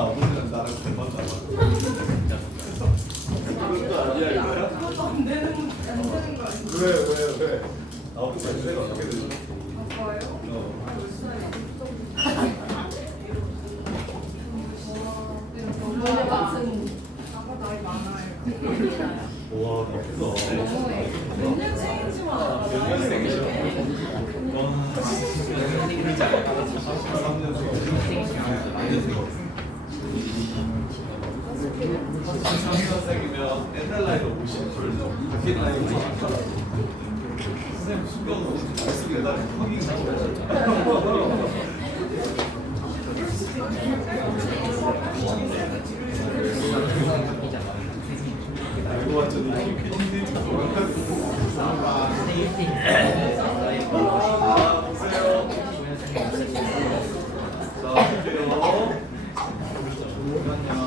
어머니랑 나랑 대박 잡아. 그것도 아니야 이거야? 안 되는 거 아니야? 왜? 아홉 살 내가 어떻게 되지? 아빠요? 몇 살이야? 너네 같은 아빠 나이 많아요. 와, 나 크다. 몇 년생이지만 몇 년생이죠? 와, 33년생이면 옛날 나이로 50%죠. 바뀐 나이로 선생님 수경 계속 예달에 확인 알고 봤더니 퀴즈니까 돌아가지고 보세요. 자, 볼게요. 잠깐만요.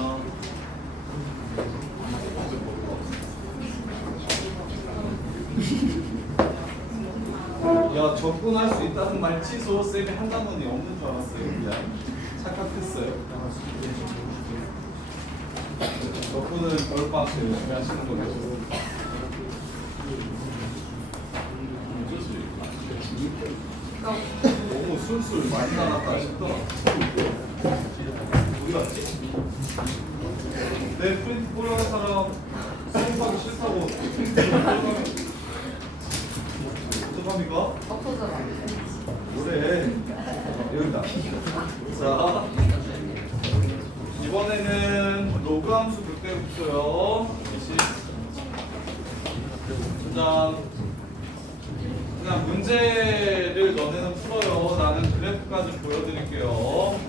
야, 접근할 수 있다는 말 취소. 쌤이 한 단원이 없는 줄 알았어요. 그냥 착각했어요. 접근은 겨울방학 때 열심히 하시는 거죠. 너무 술술 많이 나갔다 싶더라. 어디 갔지? 내 프린트 꼴라는 사람 수업하기 싫다고 어떡합니까? 없어져라. 뭐래? 여기다. 자, 이번에는 로그 함수 극대국소요. 자, 그냥 문제를 너네는 풀어요. 나는 그래프까지 보여드릴게요.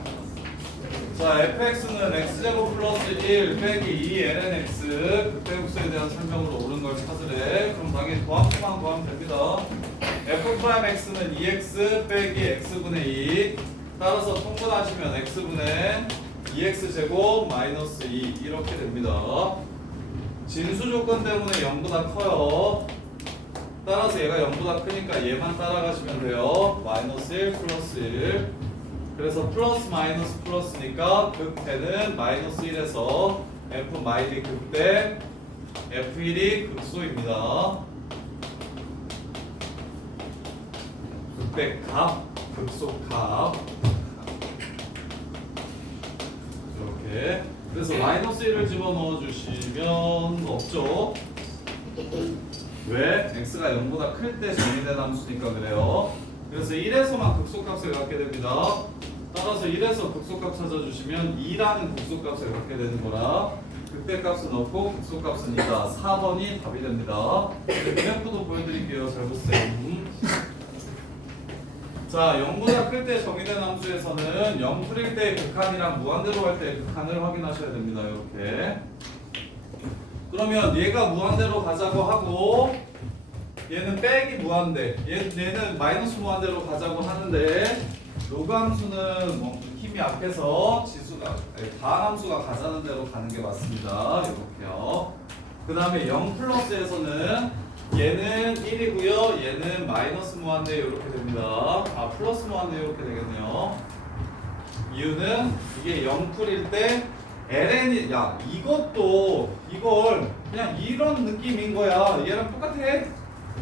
자, fx는 x제곱 플러스 1 빼기 2lnx 극대국소에 대한 설명으로 옳은 걸 찾으래. 그럼 당연히 도함수만 구하면 됩니다. f'x는 2x 빼기 x분의 2 따라서 통분하시면 x분의 2x제곱 마이너스 2 이렇게 됩니다. 진수 조건 때문에 0보다 커요. 따라서 얘가 0보다 크니까 얘만 따라가시면 돼요. 마이너스 1 플러스 1 그래서 플러스 마이너스 플러스니까 극대는 마이너스 1에서 f 마이너스 극대 f1이 극소입니다. 극대값 극소값 이렇게 그래서 마이너스 1을 집어넣어 주시면 없죠. 왜? x가 0보다 클 때 정의된 함수니까 그래요. 그래서 1에서만 극소값을 갖게 됩니다. 따라서 1에서 극소값 찾아주시면 2라는 극소값을 갖게 되는 거라 극대값은 없고 극소값은 2다. 4번이 답이 됩니다. 그래프도 보여드릴게요. 잘 보세요. 자, 0보다 클 때 정의된 함수에서는 0풀일 때 극한이랑 무한대로 할 때 극한을 확인하셔야 됩니다. 이렇게. 그러면 얘가 무한대로 가자고 하고 얘는 빼기 무한대, 얘는 마이너스 무한대로 가자고 하는데 로그 함수는 뭐 힘이 앞에서 지수가 다함수가 가자는 대로 가는 게 맞습니다. 이렇게요. 그 다음에 0 플러스에서는 얘는 1이고요. 얘는 마이너스 무한대 이렇게 됩니다. 아 플러스 무한대 이렇게 되겠네요. 이유는 이게 0풀일 때 ln이 야 이것도 이걸 그냥 이런 느낌인 거야. 얘랑 똑같아.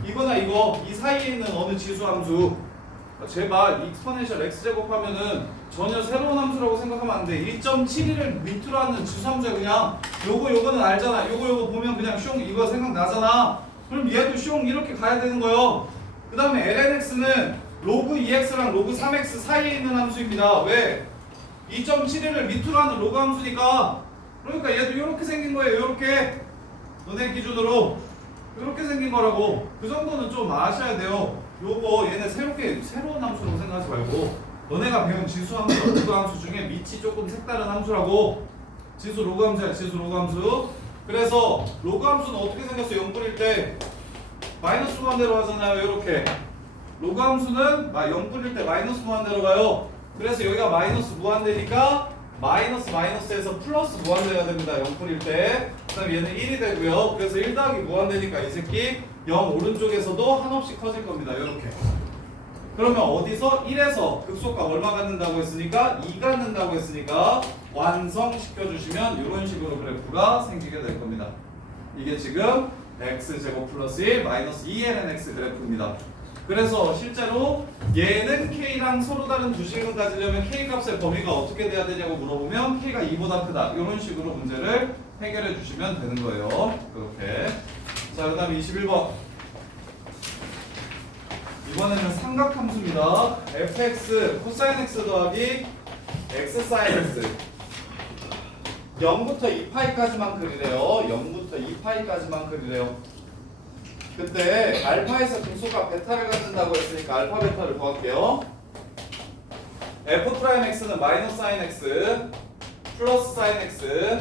이거나 이거 이 사이에 있는 어느 지수 함수 제발 익스포넨셜 x제곱 하면은 전혀 새로운 함수라고 생각하면 안 돼. 1.71을 밑으로 하는 지수 함수야. 그냥 요거는 알잖아. 요거 보면 그냥 숑 이거 생각나잖아. 그럼 얘도 숑 이렇게 가야 되는 거예요. 그 다음에 lnx는 로그 2x랑 로그 3x 사이에 있는 함수입니다. 왜? 2.71을 밑으로 하는 로그 함수니까. 그러니까 얘도 이렇게 생긴 거예요. 이렇게 너네 기준으로 이렇게 생긴 거라고. 그 정도는 좀 아셔야 돼요. 요거 얘네 새로운 함수라고 생각하지 말고 너네가 배운 지수 함수, 로그 함수 중에 밑이 조금 색다른 함수라고. 지수 로그 함수야. 지수 로그 함수. 그래서 로그 함수는 어떻게 생겼어? 0분일 때 마이너스 무한대로 하잖아요. 이렇게 로그 함수는 0분일 때 마이너스 무한대로 가요. 그래서 여기가 마이너스 무한대니까 마이너스에서 플러스 무한대가 됩니다. 0풀일 때. 그 다음에 얘는 1이 되고요. 그래서 1 더하기 무한대니까 이 새끼 0 오른쪽에서도 한없이 커질 겁니다. 이렇게 그러면 어디서 1에서 극소값 얼마 갖는다고 했으니까 2 갖는다고 했으니까 완성시켜 주시면 이런 식으로 그래프가 생기게 될 겁니다. 이게 지금 x제곱 플러스 1 마이너스 2lnx 그래프입니다. 그래서 실제로 얘는 k랑 서로 다른 두 식을 가지려면 k 값의 범위가 어떻게 돼야 되냐고 물어보면 k가 2보다 크다 이런 식으로 문제를 해결해 주시면 되는 거예요. 그렇게. 자, 그 다음에 21번. 이번에는 삼각함수입니다. fx 코사인 x 더하기 x 사인 x 0부터 2파이까지만 그리래요. 0부터 2파이까지만 그리래요. 그때 알파에서 극소값 베타를 갖는다고 했으니까 알파 베타를 구할게요. f 프라임 x는 마이너스 사인 x 플러스 사인 x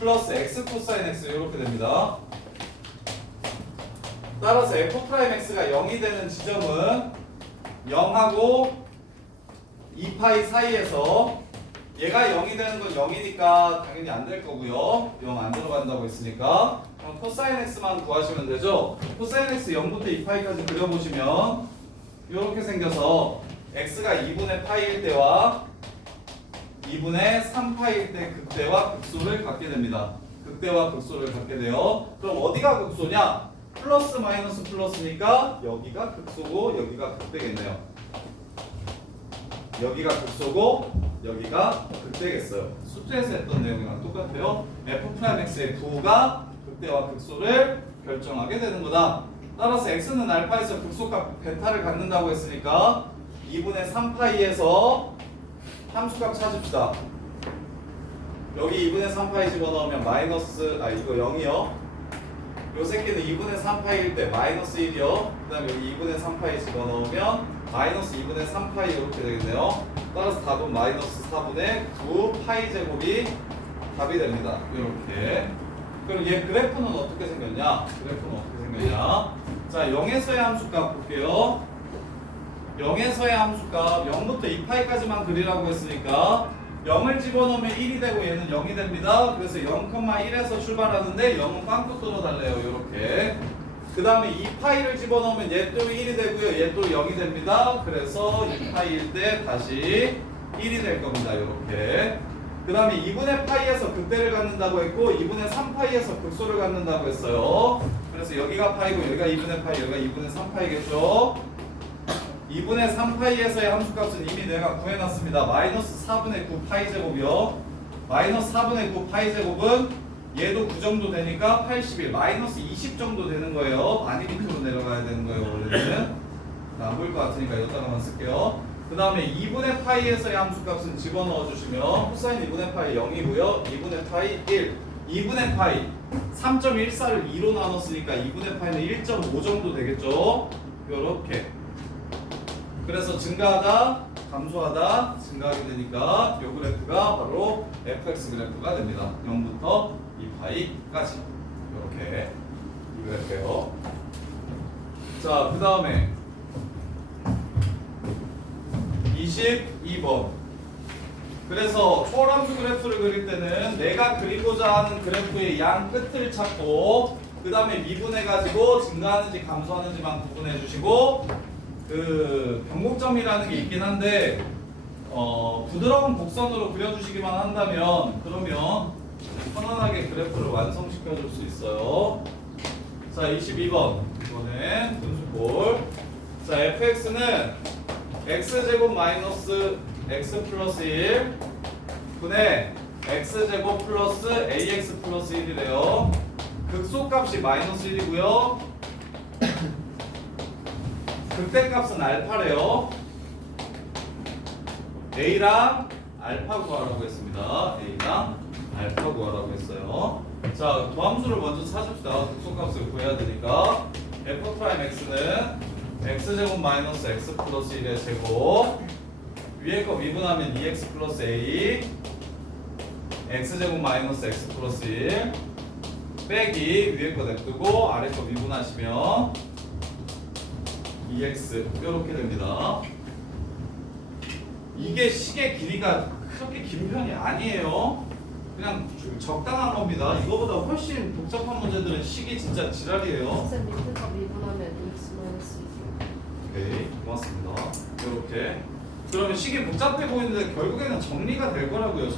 플러스 x 코사인 x 이렇게 됩니다. 따라서 f 프라임 x가 0이 되는 지점은 0하고 2파이 사이에서 얘가 0이 되는 건 0이니까 당연히 안 될 거고요. 0 안 들어간다고 했으니까 그럼 코사인 x만 구하시면 되죠. 코사인 x 0부터 2파이까지 그려보시면 이렇게 생겨서 x가 2분의 파이일 때와 2분의 3파이일 때 극대와 극소를 갖게 됩니다. 극대와 극소를 갖게 돼요. 그럼 어디가 극소냐? 플러스 마이너스 플러스니까 여기가 극소고 여기가 극대겠네요. 여기가 극소고 여기가 극대겠어요. 수트에서 했던 내용이랑 똑같아요. f'x의 부가 극대와 극소를 결정하게 되는 거다. 따라서 x는 알파에서 극소값 베타를 갖는다고 했으니까 2분의 3파이에서 함수값 찾읍시다. 여기 2분의 3파이 집어넣으면 마이너스 이거 0이요. 요 새끼는 2분의 3파이일 때 마이너스 1이요. 그 다음에 여기 2분의 3파이 집어넣으면 마이너스 2분의 3파이 이렇게 되겠네요. 따라서 답은 마이너스 4분의 9파이 제곱이 답이 됩니다. 이렇게. 그럼 얘 그래프는 어떻게 생겼냐? 그래프는 어떻게 생겼냐? 자, 0에서의 함수값 볼게요. 0에서의 함수값 0부터 2파이까지만 그리라고 했으니까 0을 집어넣으면 1이 되고 얘는 0이 됩니다. 그래서 0,1에서 출발하는데 0은 빵꾸 뚫어달래요. 이렇게. 그 다음에 2파이를 집어넣으면 얘 또 1이 되고요. 얘 또 0이 됩니다. 그래서 2파이일 때 다시 1이 될 겁니다. 이렇게. 그 다음에 2분의 파이에서 극대를 갖는다고 했고 2분의 3파이에서 극소를 갖는다고 했어요. 그래서 여기가 파이고 여기가 2분의 파이, 여기가 2분의 3파이겠죠. 2분의 3파이에서의 함수값은 이미 내가 구해놨습니다. 마이너스 4분의 9 파이 제곱이요. 마이너스 4분의 9 파이 제곱은 얘도 9 정도 되니까 81, 마이너스 20 정도 되는 거예요. 많이 밑으로 내려가야 되는 거예요. 원래는. 안 보일 것 같으니까 여기다가만 쓸게요. 그 다음에 2분의 파이에서의 함수값은 집어넣어 주시면 코사인 2분의 파이 0이고요. 2분의 파이 1, 2분의 파이 3.14를 2로 나눴으니까 2분의 파이는 1.5 정도 되겠죠. 요렇게. 그래서 증가하다, 감소하다, 증가하게 되니까 이 그래프가 바로 fx 그래프가 됩니다. 0부터 2파이까지 이렇게 이 그래프예요. 자, 그 다음에 22번. 그래서 초월함수 그래프를 그릴 때는 내가 그리고자 하는 그래프의 양 끝을 찾고 그 다음에 미분해가지고 증가하는지 감소하는지만 구분해 주시고 그 변곡점이라는 게 있긴 한데 부드러운 곡선으로 그려주시기만 한다면 그러면 편안하게 그래프를 완성시켜 줄 수 있어요. 자, 22번 이번엔 분수볼. 자, fx는 x제곱 마이너스 x 플러스 1 분의 x제곱 플러스 ax 플러스 1이래요. 극소값이 마이너스 1이고요. 극대값은 알파래요. A랑 알파 구하라고 했습니다. A랑 알파 구하라고 했어요. 자, 도함수를 먼저 찾읍시다. 극소값을 구해야 되니까 f'x는 x제곱 마이너스 x 플러스 1의 제곱 위에 거 미분하면 2x 플러스 a x제곱 마이너스 x 플러스 1 빼기 위에 거 냅두고 아래 거 미분하시면 2x 이렇게 됩니다. 이게 식의 길이가 그렇게 긴 편이 아니에요. 그냥 적당한 겁니다. 이거보다 훨씬 복잡한 문제들은 식이 진짜 지랄이에요. 쌤 밑에서 미분하면 x 마이너스 2. 오케이, 고맙습니다. 이렇게. 그러면 식이 복잡해 보이는데 결국에는 정리가 될 거라고요.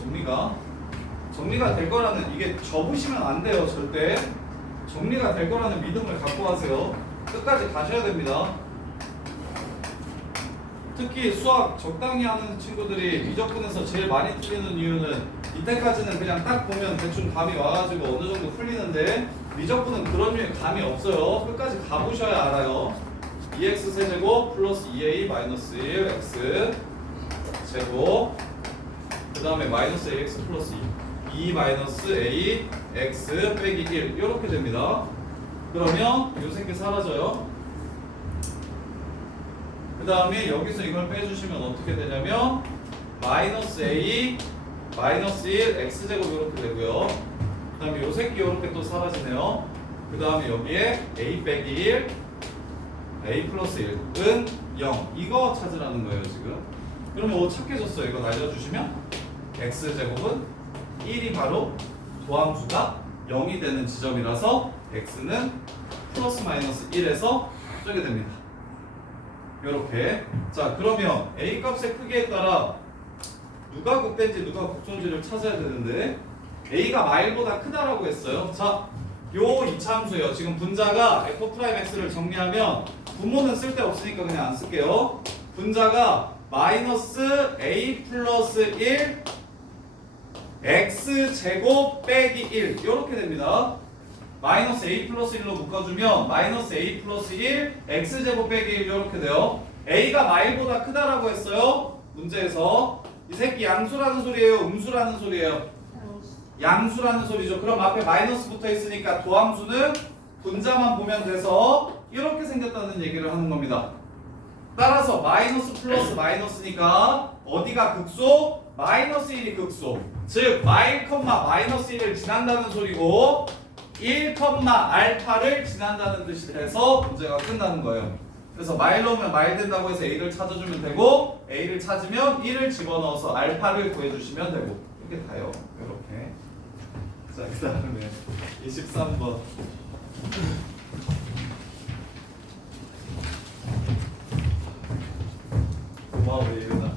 정리가 될 거라는, 이게 접으시면 안 돼요. 절대. 정리가 될 거라는 믿음을 갖고 하세요. 끝까지 가셔야 됩니다. 특히 수학 적당히 하는 친구들이 미적분에서 제일 많이 틀리는 이유는, 이때까지는 그냥 딱 보면 대충 감이 와가지고 어느 정도 풀리는데, 미적분은 그런 류의 감이 없어요. 끝까지 가보셔야 알아요. 2x 세제곱 플러스 2a 마이너스 1 x 제곱, 그 다음에 마이너스 ax 플러스 2 마이너스 a x 빼기 1 이렇게 됩니다. 그러면 요 새끼 사라져요. 그 다음에 여기서 이걸 빼주시면 어떻게 되냐면 마이너스 a 마이너스 1 x제곱 이렇게 되고요. 그 다음에 요 새끼 이렇게 또 사라지네요. 그 다음에 여기에 a 빼기 1 a 플러스 1은 0 이거 찾으라는 거예요 지금. 그러면 뭐 찾게졌어요. 이거 날려주시면 x제곱은 1이 바로 도함수가 0이 되는 지점이라서 x는 플러스 마이너스 1에서 쪼개 됩니다. 이렇게. 자, 그러면 a 값의 크기에 따라 누가 극대인지 누가 극소인지를 찾아야 되는데, a가 마일보다 크다라고 했어요. 자, 요 이차함수예요. 지금 분자가 f'x를 정리하면 분모는 쓸데없으니까 그냥 안 쓸게요. 분자가 마이너스 a 플러스 1 x제곱 빼기 1 이렇게 됩니다. 마이너스 a 플러스 1로 묶어주면 마이너스 a 플러스 1 x제곱 빼기 1 이렇게 돼요. a가 마일보다 크다라고 했어요. 문제에서. 이 새끼 양수라는 소리예요, 음수라는 소리예요? 양수라는 소리죠. 그럼 앞에 마이너스 붙어 있으니까 도함수는 분자만 보면 돼서 이렇게 생겼다는 얘기를 하는 겁니다. 따라서 마이너스 플러스 마이너스니까 어디가 극소? 마이너스 1이 극소. 즉 마일 컴마 마이너스 1을 지난다는 소리고 1 컴마 알파를 지난다는 뜻이 돼서 문제가 끝나는 거예요. 그래서 마일로 오면 마일 된다고 해서 a를 찾아주면 되고, a를 찾으면 1을 집어넣어서 알파를 구해주시면 되고, 이렇게 다요. 이렇게. 자, 그 다음에 23번. 고마워 예은아.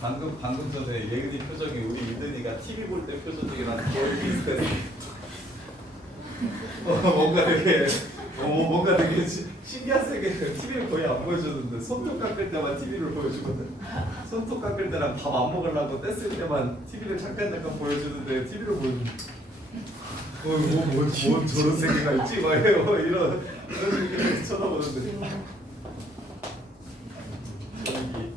방금 전에 예은이 표정이 우리 이든이가 TV 볼 때 표정이랑 거의 비슷했어. 뭔가 되게 신기하게 TV를 거의 안 보여주는데, 손톱 깎을 때만 TV를 보여주거든. 손톱 깎을 때랑 밥 안 먹으려고 뗐을 때만 TV를 잠깐 보여주는데, TV를 보여주는. 뭔 저런 세계가 있지? 막 해요. 이런 식으로 쳐다보는데. 여기.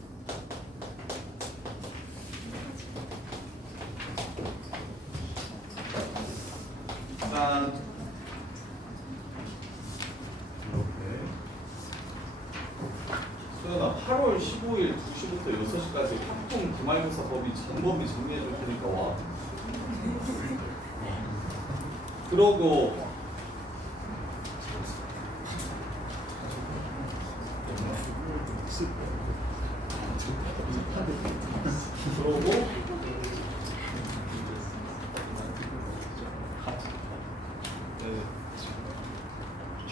짠. 이렇게. 수연아, 8월 15일 2시부터 6시까지 합동 기말고사 법이 전범위 정리해 줄 테니까 와. 그러고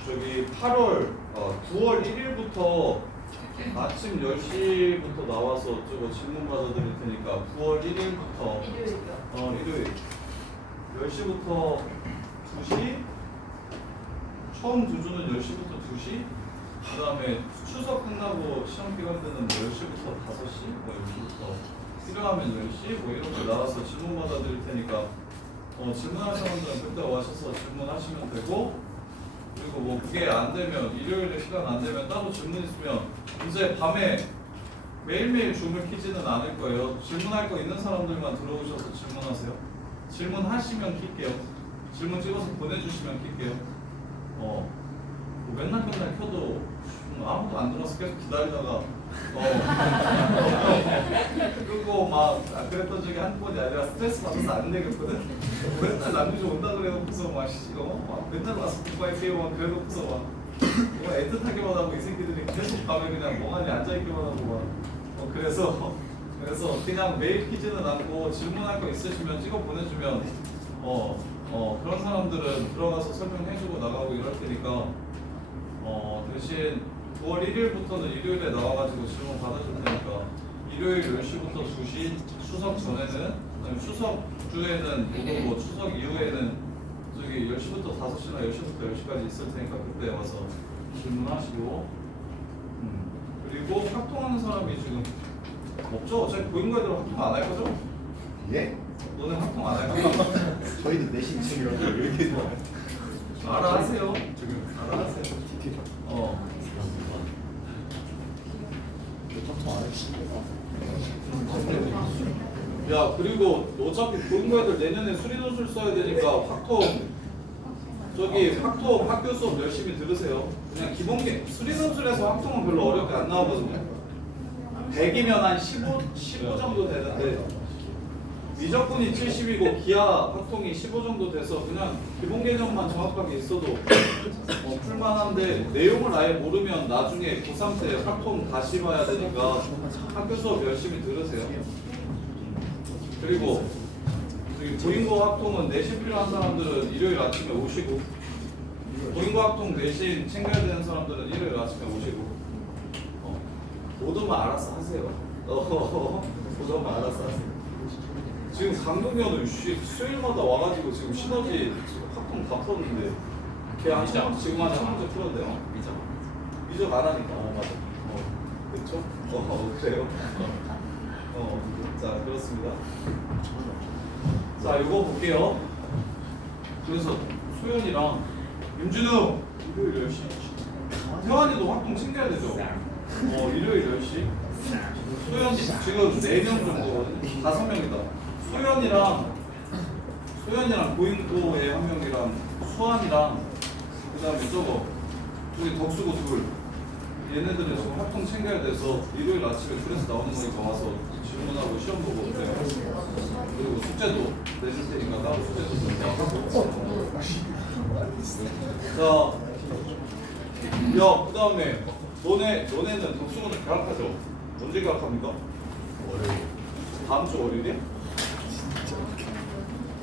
저기 9월 1일부터 아침 10시부터 나와서 저거 질문 받아드릴 테니까 9월 1일부터 일요일 10시부터 2시, 처음 두 주는 10시부터 2시, 그 다음에 추석 끝나고 시험 기간 때는 뭐 10시부터 5시, 뭐 10시부터 필요하면 10시, 뭐 이렇게 나와서 질문 받아드릴 테니까 질문할 사람들은 그때 와셔서 질문하시면 되고, 그리고 뭐 그게 안 되면, 일요일에 시간 안 되면 따로 질문 있으면 이제 밤에 매일매일 줌을 키지는 않을 거예요. 질문할 거 있는 사람들만 들어오셔서 질문하세요. 질문하시면 킬게요. 질문 찍어서 보내주시면 킬게요. 뭐 맨날 켜도 아무도 안 들어와서 계속 기다리다가 그리고 막 그랬던 적이 한 번이 아니라 스트레스 받아서 안 되겠거든. 맨날 남주시 온다 그래놓고서 막 맨날 와서 공부할게요 막 그래놓고서 막 애틋하기만 하고, 이 새끼들이 계속 밤에 그냥 멍하니 앉아있기만 하고 막 그래서 그냥 매일 키지는 않고 질문할 거 있으시면 찍어 보내주면 그런 사람들은 들어가서 설명해주고 나가고 이럴 테니까 대신 9월 1일부터는 일요일에 나와가지고 질문 받아줄 테니까 일요일 10시부터 2시, 추석 전에는, 아니면 추석 주에는 그리고 뭐 추석 이후에는 저기 10시부터 5시나 10시부터 10시까지 있을 테니까 그때 와서 질문하시고 그리고 활동하는 사람이 지금 없죠? 어차피 보인거애들 활동 안 할 거죠? 예? 너네 활동 안 할 거죠? 저희는 내신 중이라서 왜 이렇게 좋아요? 알아 하세요. 지금 알아 하세요. 보통 안 해주시니까. 야 그리고 어차피 보인거애들 내년에 수리노술 써야 되니까 확통 학교 수업 열심히 들으세요. 그냥 기본기 수리노술에서 확통은 별로 어렵게 안 나오거든요. 100이면 한 15 정도 되는데 미적분이 70이고 기하 확통이 15 정도 돼서 그냥 기본 개념만 정확하게 있어도 풀만한데 내용을 아예 모르면 나중에 고3 때 확통 다시 봐야 되니까 학교 수업 열심히 들으세요. 그리고 저기 보인고 확통은 내신 필요한 사람들은 일요일 아침에 오시고 보인고 확통 내신 챙겨야 되는 사람들은 일요일 아침에 오시고 모두만 알아서 하세요. 모두만 알아서 하세요. 지금 강동현은 수요일마다 와가지고 지금 시너지 학통 다 풀었는데 걔한 지금 한 1000문제 풀었대요. 미적 안 하니까. 맞아. 그렇죠? 그래요. 자 그렇습니다. 자 이거 볼게요. 그래서 소연이랑 윤준우 일요일 10시. 태환이도 확통 챙겨야 되죠. 일요일 10시. 소연 지금 4명 정도거든. 5명이다. 소연이랑 고인고의 한 명이랑 수환이랑 그다음에 저기 덕수고 둘 얘네들은 지금 활동 챙겨야 돼서 일요일 아침에 그래서 나오는 거니까 와서 질문하고 시험 보고 그래요. 그리고 숙제도 내줄 테니까 따로 숙제도 좀 하고. 야 그다음에 너네는 덕수고는 개학하죠? 언제 개학합니까? 월요일. 다음 주 월요일이야?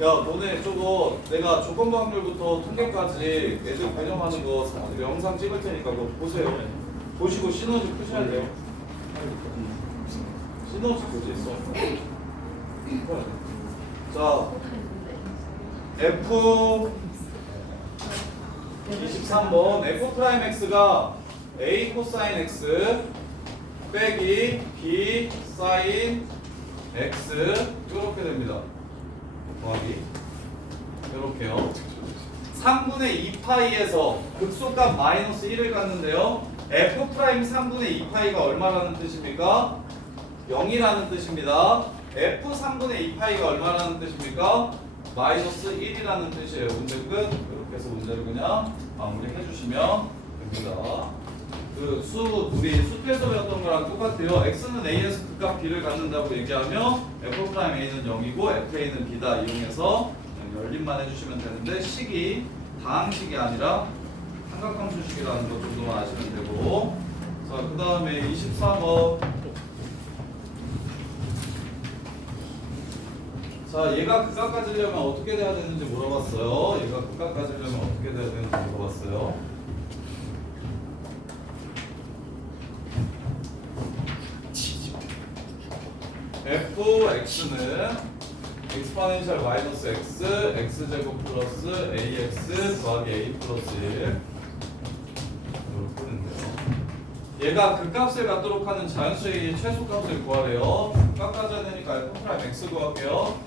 야 너네 저거 내가 조건부 확률부터 통계까지 애들 배정하는 거 영상 찍을 테니까 그거 보세요. 보시고 시너지 푸셔야 돼요. 시너지 교재 있어. 자 F 23번 F 프라임 X가 A 코사인 X 빼기 B 사인 X 이렇게 됩니다. 더하기 이렇게요. 3분의 2파이에서 극소값 마이너스 1을 갖는데요. F 프라임 3분의 2파이가 얼마라는 뜻입니까? 0이라는 뜻입니다. F 3분의 2파이가 얼마라는 뜻입니까? 마이너스 1이라는 뜻이에요. 문제 끝. 이렇게 해서 문제를 그냥 마무리해 주시면 됩니다. 우리 수표에서 배웠던 거랑 똑같아요. X는 A에서 극값 B를 갖는다고 얘기하면 F 프라임 A는 0이고 FA는 B다 이용해서 열림만 해주시면 되는데 식이 다항식이 아니라 삼각함수식이라는 것 정도만 아시면 되고 자 그 다음에 24번 자 얘가 극값 가지려면 어떻게 돼야 되는지 물어봤어요. 얘가 극값 가지려면 어떻게 돼야 되는지 물어봤어요. fx는 exponential 마이너스 x, x제곱 플러스 ax 더하기 a 플러스 1 이렇게 되는데요. 얘가 극값을 갖도록 하는 자연수의 최소값을 구하래요. 극값 가져야 되니까 f 프라임 x 구할게요.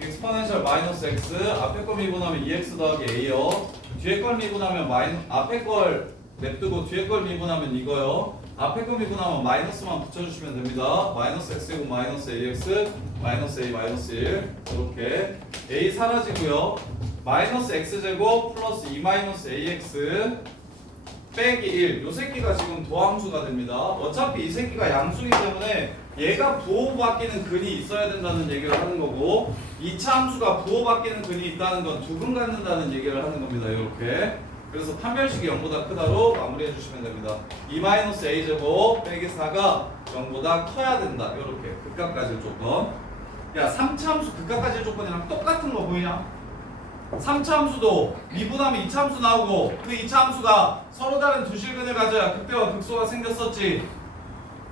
exponential 마이너스 x 앞에 거 미분하면 2x 더하기 a요. 뒤에 걸 미분하면 앞에 걸 냅두고 뒤에 걸 미분하면 이거요. 앞에 거 미분하면 마이너스만 붙여주시면 됩니다. 마이너스 x제곱 마이너스 ax 마이너스 a 마이너스 1 이렇게 a 사라지고요. 마이너스 x제곱 플러스 2 마이너스 ax 빼기 1 요 새끼가 지금 도함수가 됩니다. 어차피 이 새끼가 양수이기 때문에 얘가 부호바뀌는 근이 있어야 된다는 얘기를 하는 거고 2차 함수가 부호바뀌는 근이 있다는 건 두 근 갖는다는 얘기를 하는 겁니다. 이렇게 그래서 판별식이 0보다 크다로 마무리해 주시면 됩니다. 2-a제곱 빼기 4가 0보다 커야 된다. 이렇게 극값 가질 조건. 야 3차 함수 극값 가질 조건이랑 똑같은 거 보이냐? 3차 함수도 미분하면 2차 함수 나오고 그 2차 함수가 서로 다른 두 실근을 가져야 극대와 극소가 생겼었지.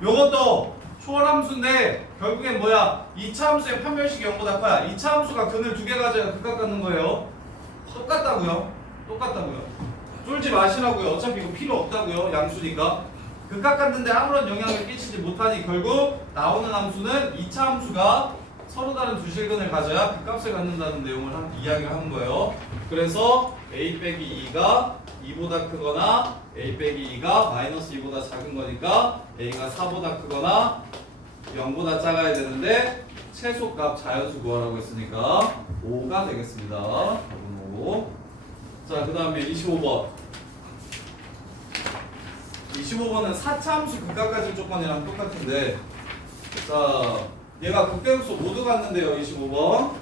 요것도 초월함수인데 결국엔 뭐야? 2차 함수의 판별식이 0보다 커야 2차 함수가 근을 두 개 가져야 극각 갖는 거예요. 똑같다고요. 똑같다고요. 쫄지 마시라고요. 어차피 이거 필요 없다고요. 양수니까. 극각 갖는데 아무런 영향을 끼치지 못하니 결국 나오는 함수는 2차 함수가 서로 다른 두 실근을 가져야 극값을 갖는다는 내용을 이야기를 하는 거예요. 그래서 a 빼기 2가 2보다 크거나 a 빼기 2가 마이너스 2보다 작은 거니까 a가 4보다 크거나 0보다 작아야 되는데 최소값 자연수 구하라고 했으니까 5가 되겠습니다. 답은 5. 자, 그 다음에 25번. 25번은 4차 함수 극각 가질 조건이랑 똑같은데, 자, 얘가 극대극소 모두 갔는데요. 25번.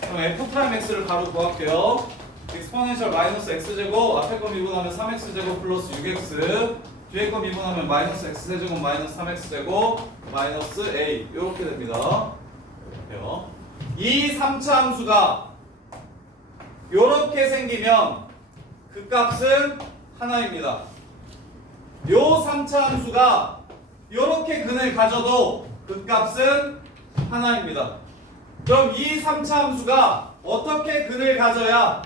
그럼 f'x를 바로 구할게요. exponential 마이너스 x제곱, 앞에 거 미분하면 3x제곱 플러스 6x, 뒤에 거 미분하면 마이너스 x제곱 마이너스 3x제곱 마이너스 a, 이렇게 됩니다. 이렇게요. 이 3차 함수가 이렇게 생기면 그 값은 하나입니다. 요 3차 함수가 이렇게 근을 가져도 그 값은 하나입니다. 그럼 이 3차 함수가 어떻게 근을 가져야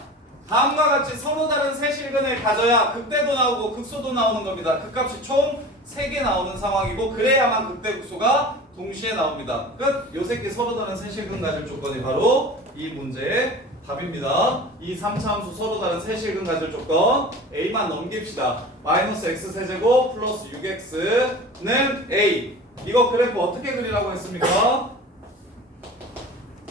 다음과 같이 서로 다른 세 실근을 가져야 극대도 나오고 극소도 나오는 겁니다. 그 값이 총 3개 나오는 상황이고 그래야만 극대 극소가 동시에 나옵니다. 끝! 요 새끼 서로 다른 세 실근 가질 조건이 바로 이 문제의 답입니다. 이 3차 함수 서로 다른 세 실근 가질 조건 a만 넘깁시다. 마이너스 x 세제곱 플러스 6x는 a. 이거 그래프 어떻게 그리라고 했습니까?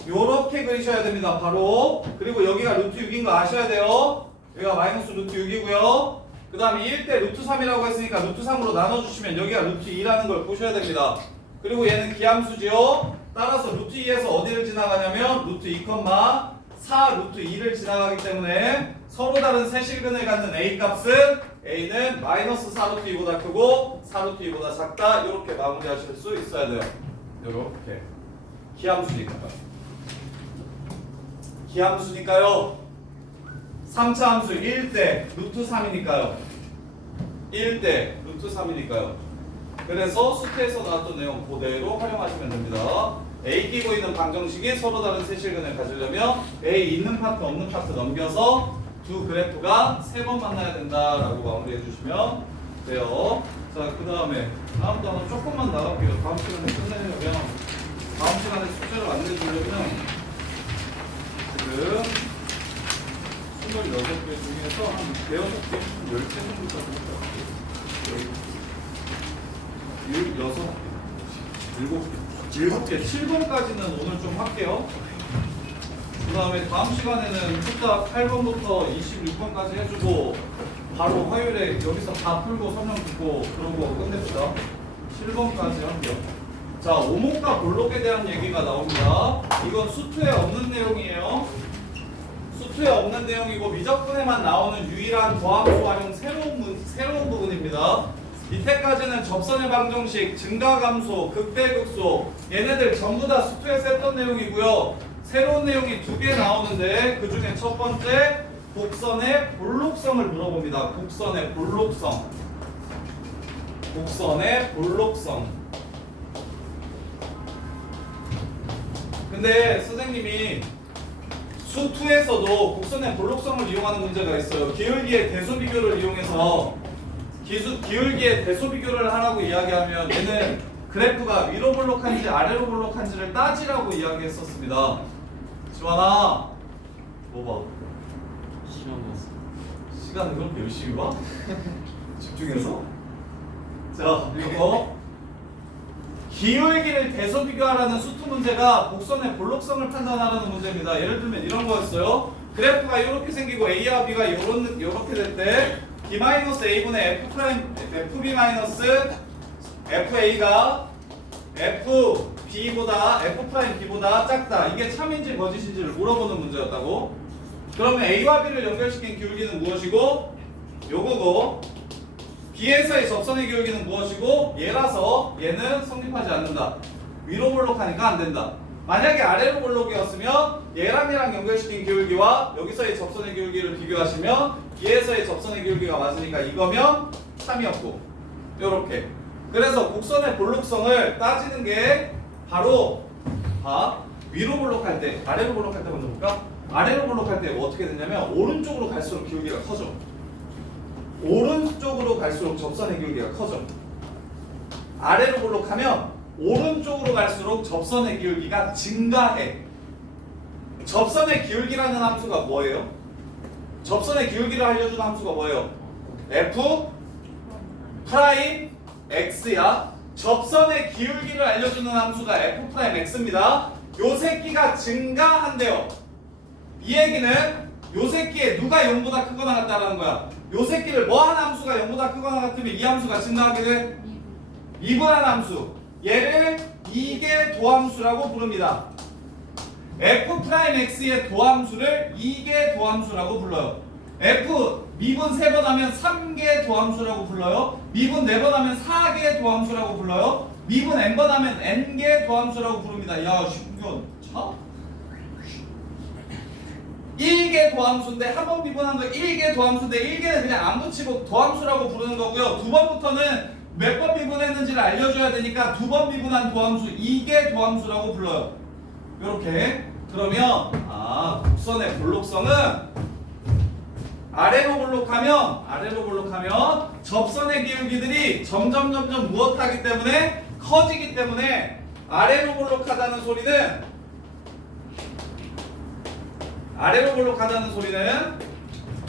요렇게 그리셔야 됩니다. 바로. 그리고 여기가 루트 6인 거 아셔야 돼요. 여기가 마이너스 루트 6이고요. 그 다음에 1대 루트 3이라고 했으니까 루트 3으로 나눠주시면 여기가 루트 2라는 걸 보셔야 됩니다. 그리고 얘는 기함수지요. 따라서 루트 2에서 어디를 지나가냐면 루트 2, 4 루트 2를 지나가기 때문에 서로 다른 세 실근을 갖는 a 값은 a는 마이너스 4 루트 2보다 크고 4 루트 2보다 작다. 이렇게 마무리하실 수 있어야 돼요. 이렇게 기함수니까요. 기함수니까요. 3차 함수 1대 루트 3이니까요. 1대 루트 3이니까요. 그래서 수트에서 나왔던 내용 그대로 활용하시면 됩니다. A 끼고 있는 방정식이 서로 다른 세 실근을 가지려면 A 있는 파트 없는 파트 넘겨서 두 그래프가 3번 만나야 된다라고 마무리해 주시면 돼요. 자, 그 다음에 다음 단어 조금만 나갈게요. 다음 시간에 끝내려면 다음 시간에 숙제를 안 내주려면 지금 26개 중에서 한 대여섯 개, 10개 정도까지 할게요. 7개, 7번까지는 오늘 좀 할게요. 그 다음에 다음 시간에는 후딱 8번부터 26번까지 해주고 바로 화요일에 여기서 다 풀고 설명 듣고 그러고 끝냅시다. 7번까지 할게요. 자, 오목과 볼록에 대한 얘기가 나옵니다. 이건 수투에 없는 내용이에요. 수투에 없는 내용이고 미적분에만 나오는 유일한 더함수 활용 새로운 부분입니다. 밑에까지는 접선의 방정식, 증가감소, 극대극소 얘네들 전부 다 수투에서 했던 내용이고요. 새로운 내용이 2개 나오는데 그 중에 첫 번째 곡선의 볼록성을 물어봅니다. 곡선의 볼록성. 곡선의 볼록성. 근데 선생님이 수2에서도 곡선의 볼록성을 이용하는 문제가 있어요. 기울기의 대소 비교를 이용해서 기울기의 대소 비교를 하라고 이야기하면 얘는 그래프가 위로 볼록한지 아래로 볼록한지를 따지라고 이야기했었습니다. 지환아, 뭐 봐? 시간을 그렇게 열심히 봐? 집중해서? 자, 이거 기울기를 대소 비교하라는 수투 문제가 곡선의 볼록성을 판단하라는 문제입니다. 예를 들면 이런 거였어요. 그래프가 이렇게 생기고 A와 B가 이렇게 될 때 B-A분의 FB 마이너스 FA가 FB보다 F'B보다 작다. 이게 참인지 거짓인지를 물어보는 문제였다고. 그러면 A와 B를 연결시킨 기울기는 무엇이고 요거고 B에서의 접선의 기울기는 무엇이고 얘라서 얘는 성립하지 않는다. 위로 볼록하니까 안 된다. 만약에 아래로 볼록이었으면 얘랑 얘랑 연결시킨 기울기와 여기서의 접선의 기울기를 비교하시면 얘에서의 접선의 기울기가 맞으니까 이거면 3이었고 요렇게. 그래서 곡선의 볼록성을 따지는 게 바로 위로 볼록할 때, 아래로 볼록할 때 먼저 볼까? 아래로 볼록할 때 뭐 어떻게 되냐면 오른쪽으로 갈수록 기울기가 커져. 오른쪽으로 갈수록 접선의 기울기가 커져. 아래로 볼록하면 오른쪽으로 갈수록 접선의 기울기가 증가해. 접선의 기울기라는 함수가 뭐예요? 접선의 기울기를 알려주는 함수가 뭐예요? f 프라임 x야. 접선의 기울기를 알려주는 함수가 f 프라임 x입니다. 요 새끼가 증가한대요. 이 얘기는 요 새끼에 누가 0보다 크거나 같다라는 거야. 요 새끼를 뭐 하는 함수가 0보다 크거나 같으면 이 함수가 증가하게 돼? 미분한 함수. 얘를 이계 도함수라고 부릅니다. f 프라임 x의 도함수를 이계 도함수라고 불러요. f 미분 3번 하면 3개 도함수라고 불러요. 미분 4번 하면 4개 도함수라고 불러요. 미분 n번 하면 n개 도함수라고 부릅니다. 야, 신기한 차? 1개 도함수인데 한 번 미분한 거 1개 도함수인데 1개는 그냥 안 붙이고 도함수라고 부르는 거고요. 두 번부터는 몇 번 미분했는지를 알려줘야 되니까 두 번 미분한 도함수 2개 도함수라고 불러요. 이렇게. 그러면 곡선의 볼록성은 아래로 볼록하면 접선의 기울기들이 점점 무엇하기 때문에 커지기 때문에 아래로 볼록하다는 소리는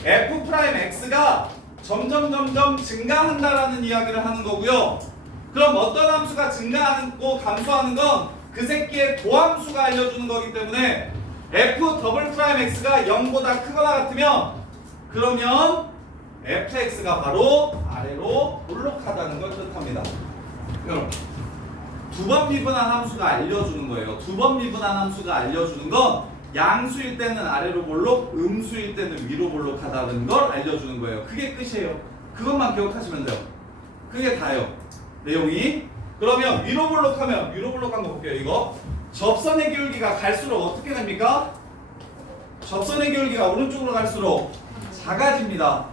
f 프라임 x가 점점 증가한다라는 이야기를 하는 거고요. 그럼 어떤 함수가 증가하고 감소하는 건 그 새끼의 도함수가 알려주는 거기 때문에 f 더블 프라임 x가 0보다 크거나 같으면 그러면 fx가 바로 아래로 볼록하다는 걸 뜻합니다. 여러분, 두 번 미분한 함수가 알려주는 거예요. 두 번 미분한 함수가 알려주는 건 양수일 때는 아래로 볼록, 음수일 때는 위로 볼록하다는 걸 알려주는 거예요. 그게 끝이에요. 그것만 기억하시면 돼요. 그게 다예요. 내용이. 그러면 위로 볼록한 거 볼게요. 이거 접선의 기울기가 갈수록 어떻게 됩니까? 접선의 기울기가 오른쪽으로 갈수록 작아집니다.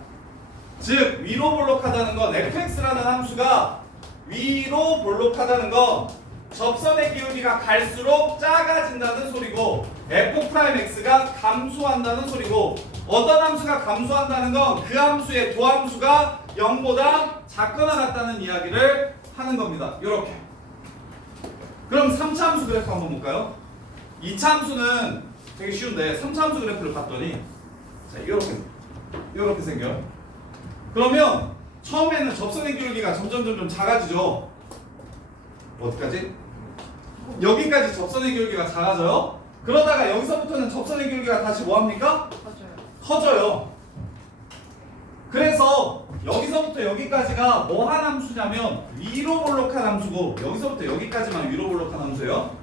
즉 위로 볼록하다는 건 fx라는 함수가 위로 볼록하다는 건 접선의 기울기가 갈수록 작아진다는 소리고 f 프라임 x가 감소한다는 소리고 어떤 함수가 감소한다는 건 그 함수의 도함수가 0보다 작거나 같다는 이야기를 하는 겁니다. 이렇게. 그럼 3차 함수 그래프 한번 볼까요? 2차 함수는 되게 쉬운데 3차 함수 그래프를 봤더니 자 이렇게 생겨요. 그러면 처음에는 접선의 기울기가 점점 작아지죠. 어디까지? 여기까지 접선의 기울기가 작아져요. 그러다가 여기서부터는 접선의 기울기가 다시 뭐합니까? 커져요. 그래서 여기서부터 여기까지가 뭐한 함수냐면 위로 볼록한 함수고 여기서부터 여기까지만 위로 볼록한 함수예요.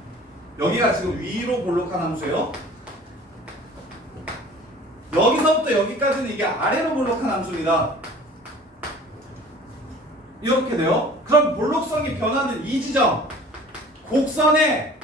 여기가 지금 위로 볼록한 함수예요. 여기서부터 여기까지는 이게 아래로 볼록한 함수입니다. 이렇게 돼요. 그럼 볼록성이 변하는 이 지점, 곡선의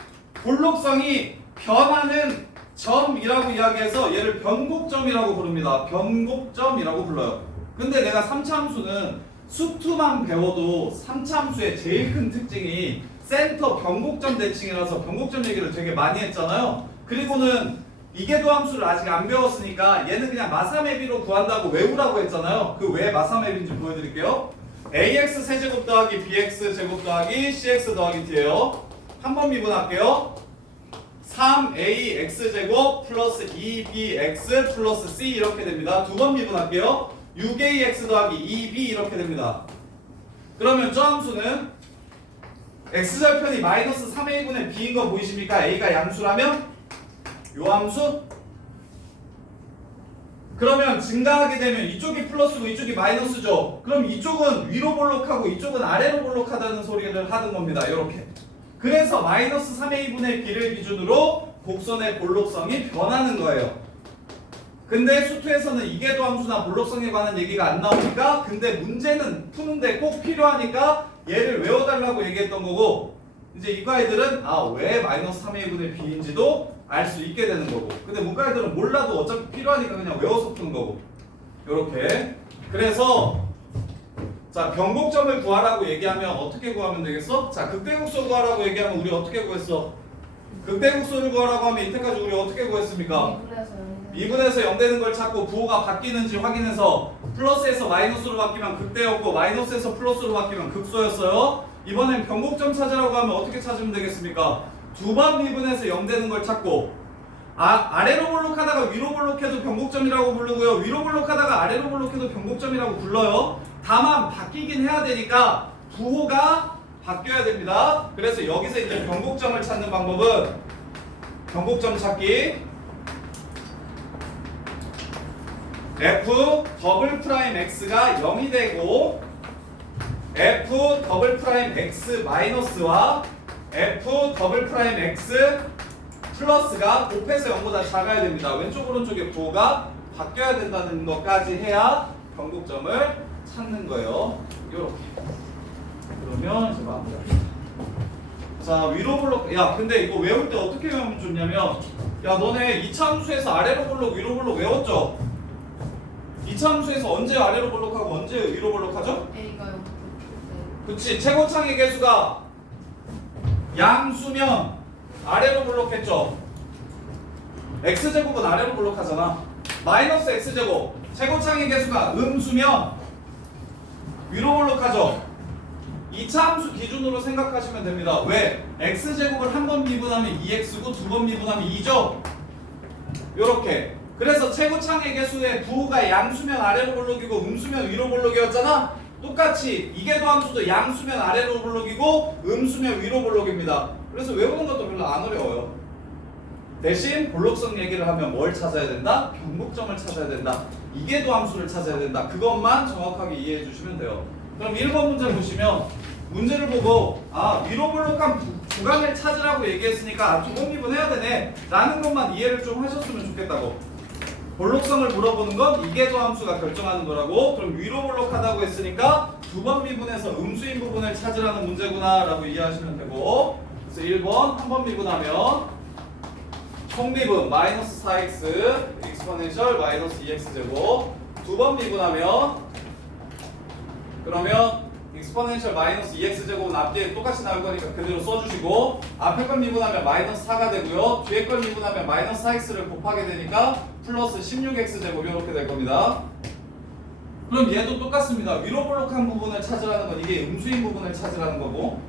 볼록성이 변하는 점이라고 이야기해서 얘를 변곡점이라고 부릅니다. 변곡점이라고 불러요. 근데 내가 3차 함수는 수투만 배워도 3차 함수의 제일 큰 특징이 센터 변곡점 대칭이라서 변곡점 얘기를 되게 많이 했잖아요. 그리고는 이계도 함수를 아직 안 배웠으니까 얘는 그냥 마사맵이로 구한다고 외우라고 했잖아요. 그 왜 마사맵인지 보여드릴게요. ax 세제곱 더하기 bx 제곱 더하기 cx 더하기 t예요. 한 번 미분할게요. 3ax 제곱 플러스 2bx 플러스 c 이렇게 됩니다. 두 번 미분할게요. 6ax 더하기 2b 이렇게 됩니다. 그러면 저 함수는 x절편이 마이너스 3a분의 b인 거 보이십니까? a가 양수라면 요 함수? 그러면 증가하게 되면 이쪽이 플러스고 이쪽이 마이너스죠. 그럼 이쪽은 위로 볼록하고 이쪽은 아래로 볼록하다는 소리를 하는 겁니다. 이렇게. 그래서 마이너스 3a분의 b를 기준으로 곡선의 볼록성이 변하는 거예요. 근데 수투에서는 이계도 함수나 볼록성에 관한 얘기가 안 나오니까 근데 문제는 푸는데 꼭 필요하니까 얘를 외워달라고 얘기했던 거고 이제 이과애들은 왜 마이너스 3의 2분의 b인지도 알 수 있게 되는 거고. 근데 문과애들은 몰라도 어차피 필요하니까 그냥 외워서 푸는 거고. 요렇게. 그래서 자, 변곡점을 구하라고 얘기하면 어떻게 구하면 되겠어? 자, 극대국소 구하라고 얘기하면 우리 어떻게 구했어? 극대국소를 구하라고 하면 이때까지 우리 어떻게 구했습니까? 2분에서 0 되는 걸 찾고 부호가 바뀌는지 확인해서 플러스에서 마이너스로 바뀌면 극대였고 마이너스에서 플러스로 바뀌면 극소였어요. 이번엔 변곡점 찾으라고 하면 어떻게 찾으면 되겠습니까? 두 번 미분해서 0 되는 걸 찾고 아래로 볼록하다가 위로 볼록해도 변곡점이라고 부르고요. 위로 볼록하다가 아래로 볼록해도 변곡점이라고 불러요. 다만 바뀌긴 해야 되니까 부호가 바뀌어야 됩니다. 그래서 여기서 이제 변곡점을 찾는 방법은 변곡점 찾기 f 더블 프라임 x가 0이 되고 f 더블 프라임 x 마이너스와 f 더블 프라임 x 플러스가 곱해서 0보다 작아야 됩니다. 왼쪽 오른쪽의 부호가 바뀌어야 된다는 것까지 해야 변곡점을 찾는 거예요. 요렇게. 그러면 이제 마무리합시다. 자, 위로 볼록. 야, 근데 이거 외울 때 어떻게 외우면 좋냐면, 야, 너네 2차 함수에서 아래로 볼록, 위로 볼록 외웠죠? 2차 함수에서 언제 아래로 볼록하고 언제 위로 볼록하죠? A가요. 그치. 최고창의 개수가 양수면 아래로 볼록했죠? x제곱은 아래로 볼록하잖아. 마이너스 x제곱. 최고창의 개수가 음수면 위로 볼록하죠? 2차 함수 기준으로 생각하시면 됩니다. 왜? x제곱을 한 번 미분하면 2x고 두 번 미분하면 2죠? 요렇게. 그래서 최고창의 개수의 부호가 양수면 아래로 볼록이고 음수면 위로 볼록이었잖아? 똑같이 이계도함수도 양수면 아래로 볼록이고 음수면 위로 볼록입니다. 그래서 외우는 것도 별로 안 어려워요. 대신 볼록성 얘기를 하면 뭘 찾아야 된다? 변곡점을 찾아야 된다. 이계도함수를 찾아야 된다. 그것만 정확하게 이해해 주시면 돼요. 그럼 1번 문제 보시면 문제를 보고 위로 볼록한 구간을 찾으라고 얘기했으니까 두 번 미분해야 되네 라는 것만 이해를 좀 하셨으면 좋겠다고. 볼록성을 물어보는 건 이계도함수가 결정하는 거라고. 그럼 위로 볼록하다고 했으니까 두 번 미분해서 음수인 부분을 찾으라는 문제구나 라고 이해하시면 되고. 그래서 1번 한 번 미분하면 속미분 마이너스 4x 익스포넨셜 마이너스 2x제곱. 두 번 미분하면 그러면 익스포넨셜 마이너스 2x제곱은 앞뒤에 똑같이 나올 거니까 그대로 써주시고, 앞에 걸 미분하면 마이너스 4가 되고요, 뒤에 걸 미분하면 마이너스 4x를 곱하게 되니까 플러스 16x제곱 이렇게 될 겁니다. 그럼 얘도 똑같습니다. 위로 볼록한 부분을 찾으라는 건 이게 음수인 부분을 찾으라는 거고.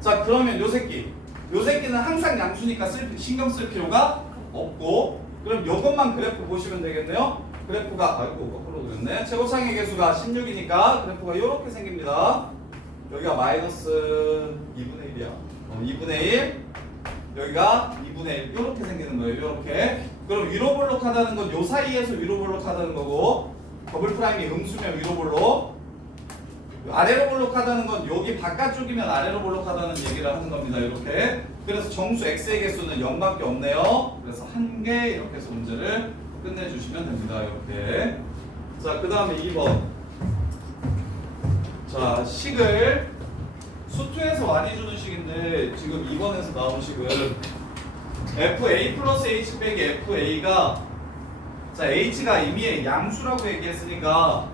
자, 그러면 요 새끼는 항상 양수니까 신경 쓸 필요가 없고, 그럼 요것만 그래프 보시면 되겠네요. 그래프가 거꾸로 그렸네. 최고창의 개수가 16이니까 그래프가 이렇게 생깁니다. 여기가 마이너스 2분의 1이야. 2분의 1. 여기가 2분의 1. 이렇게 생기는 거예요. 이렇게. 그럼 위로 볼록하다는 건 요 사이에서 위로 볼록하다는 거고, 더블 프라임이 음수면 위로 볼록, 아래로 볼록하다는 건 여기 바깥쪽이면 아래로 볼록하다는 얘기를 하는 겁니다. 이렇게. 그래서 정수 x의 개수는 0밖에 없네요. 그래서 한 개 이렇게 해서 문제를 끝내주시면 됩니다. 이렇게. 자, 그 다음에 2번. 자, 식을 수투에서 많이 주는 식인데 지금 2번에서 나온 식은 FA 플러스 H 빼기 FA가, 자, H가 이미 양수라고 얘기했으니까,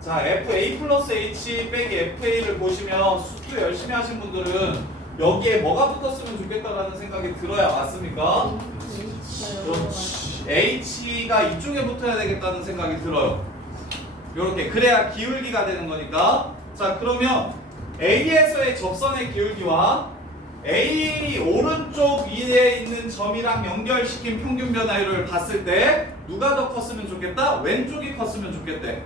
자, FA 플러스 H 빼기 FA를 보시면 수투 열심히 하신 분들은 여기에 뭐가 붙었으면 좋겠다라는 생각이 들어야 맞습니까? 그렇지. H가 이쪽에 붙어야 되겠다는 생각이 들어요. 요렇게. 그래야 기울기가 되는 거니까. 자, 그러면 A에서의 접선의 기울기와 A 오른쪽 위에 있는 점이랑 연결시킨 평균 변화율을 봤을 때 누가 더 컸으면 좋겠다? 왼쪽이 컸으면 좋겠대.